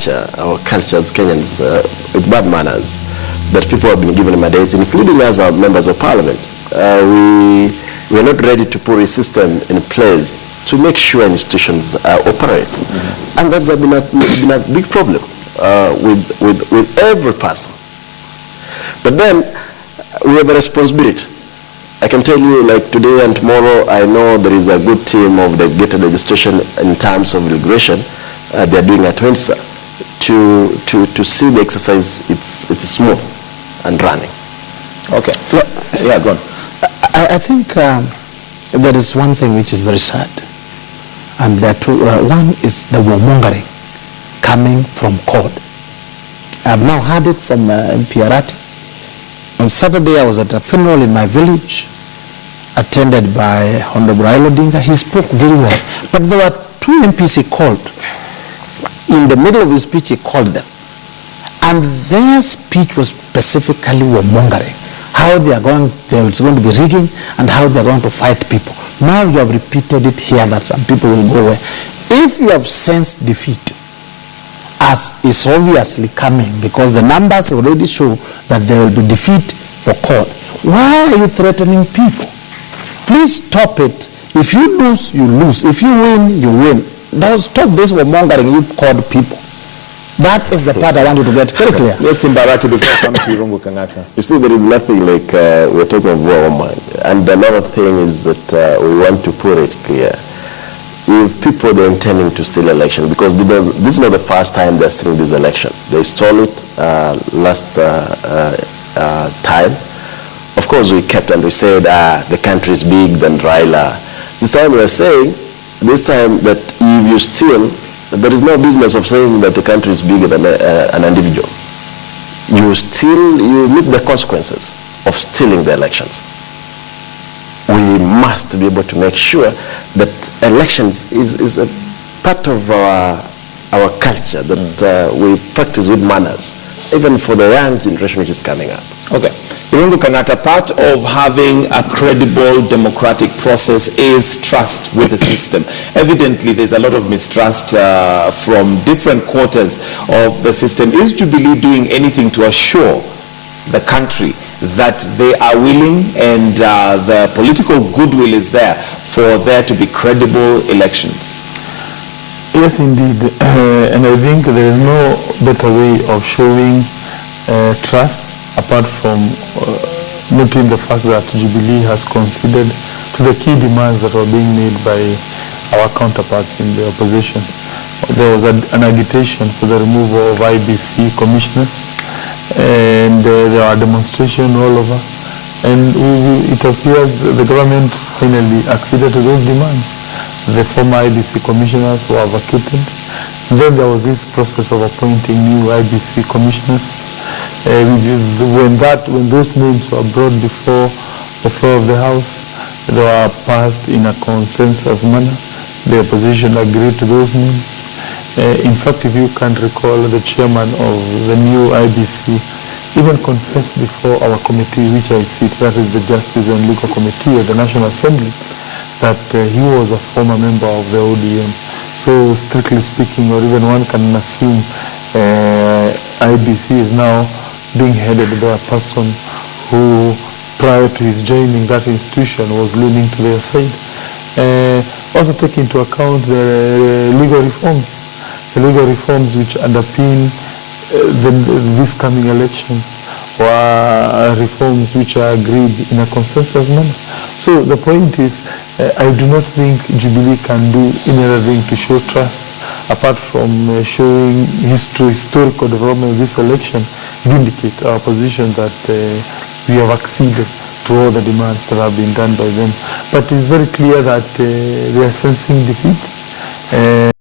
culture as Kenyans, with bad manners, that people have been given a mandate, including as our members of parliament. We are not ready to put a system in place to make sure institutions operate. And that's been a big problem with every person. But then we have a responsibility. I can tell you, like today and tomorrow, I know there is a good team of the gated registration in terms of immigration. They are doing at Windsor to see the exercise it's smooth and running. Okay. Yeah, go on. I think there is one thing which is very sad, and that one is the warmongering coming from court. I've now heard it from MPRT. On Saturday, I was at a funeral in my village, attended by Honorable Raila Odinga. He spoke very well, but there were two MPs he called. In the middle of his speech, he called them, and their speech was specifically warmongering. How there's going to be rigging and how they're going to fight people. Now you have repeated it here that some people will go away. If you have sensed defeat, as is obviously coming, because the numbers already show that there will be defeat for court, why are you threatening people? Please stop it. If you lose, you lose. If you win, you win. Don't stop this warmongering you called people. That is the part I want you to get very clear. Yes, Imbarati, before I come to Irungu Kangata. You see, there is nothing like we're talking of war, and another thing is that we want to put it clear. If people are intending to steal election, because this is not the first time they're stealing this election. They stole it last time. Of course, we kept and we said, the country is big than Raila. This time we're saying, this time that if you steal, there is no business of saying that the country is bigger than an individual. You meet the consequences of stealing the elections. We must be able to make sure that elections is a part of our culture, that we practice with manners, even for the young generation which is coming up. Okay. Irungu Kangata, part of having a credible democratic process is trust with the system. Evidently, there's a lot of mistrust from different quarters of the system. Is Jubilee doing anything to assure the country that they are willing and the political goodwill is there for there to be credible elections? Yes, indeed. And I think there is no better way of showing trust apart from noting the fact that Jubilee has conceded to the key demands that were being made by our counterparts in the opposition. There was an agitation for the removal of IBC commissioners, and there are demonstrations all over. And it appears that the government finally acceded to those demands. The former IBC commissioners were vacated. And then there was this process of appointing new IBC commissioners. When those names were brought before the floor of the House, they were passed in a consensus manner. The opposition agreed to those names. In fact, if you can recall, the chairman of the new IBC even confessed before our committee, which I sit, that is the Justice and Legal Committee of the National Assembly, that he was a former member of the ODM. So strictly speaking, or even one can assume IBC is now being headed by a person who, prior to his joining that institution, was leaning to their side. Also take into account the legal reforms which underpin these coming elections, or reforms which are agreed in a consensus manner. So the point is, I do not think Jubilee can do anything to show trust apart from showing historical development of this election, vindicate our position that we have acceded to all the demands that have been done by them. But it's very clear that they are sensing defeat.